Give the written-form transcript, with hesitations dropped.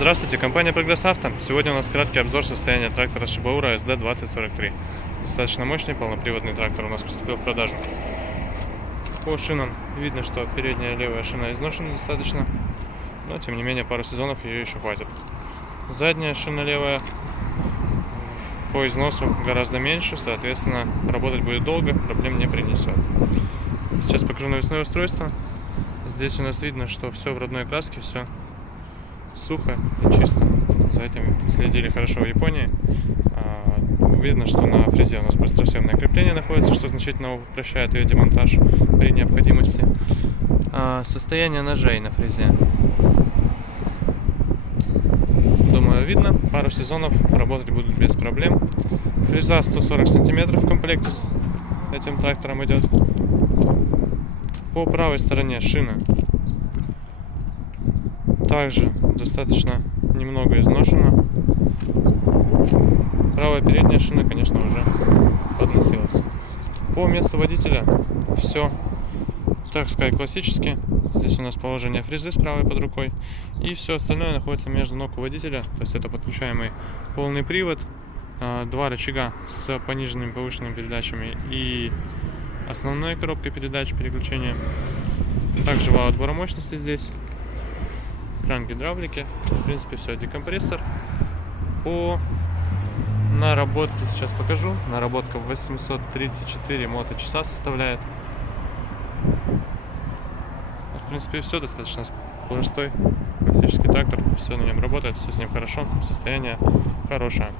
Здравствуйте, компания Прогресс Авто. Сегодня у нас краткий обзор состояния трактора Шибаура SD2043. Достаточно мощный полноприводный трактор у нас поступил в продажу. По шинам видно, что передняя и левая шина изношены достаточно, но тем не менее пару сезонов ее еще хватит. Задняя шина левая по износу гораздо меньше, соответственно работать будет долго, проблем не принесет. Сейчас покажу навесное устройство. Здесь у нас видно, что все в родной краске, все сухо и чисто. За этим следили хорошо в Японии. Видно, что на фрезе у нас быстросъемное крепление находится, что значительно упрощает ее демонтаж при необходимости. Состояние ножей на фрезе, думаю, видно. Пару сезонов работать будут без проблем. Фреза 140 сантиметров в комплекте с этим трактором идет. По правой стороне шина также достаточно немного изношена. Правая передняя шина, конечно, уже подносилась. По месту водителя все, так сказать, классически. Здесь у нас положение фрезы с правой под рукой. И все остальное находится между ног у водителя. То есть это подключаемый полный привод, два рычага с пониженными и повышенными передачами и основной коробкой передач переключения. Также вал отбора мощности здесь. Кран гидравлики. В принципе, все. Декомпрессор. По наработке сейчас покажу. Наработка 834 моточаса составляет. В принципе, все достаточно простой классический трактор. Все на нем работает, все с ним хорошо. Состояние хорошее.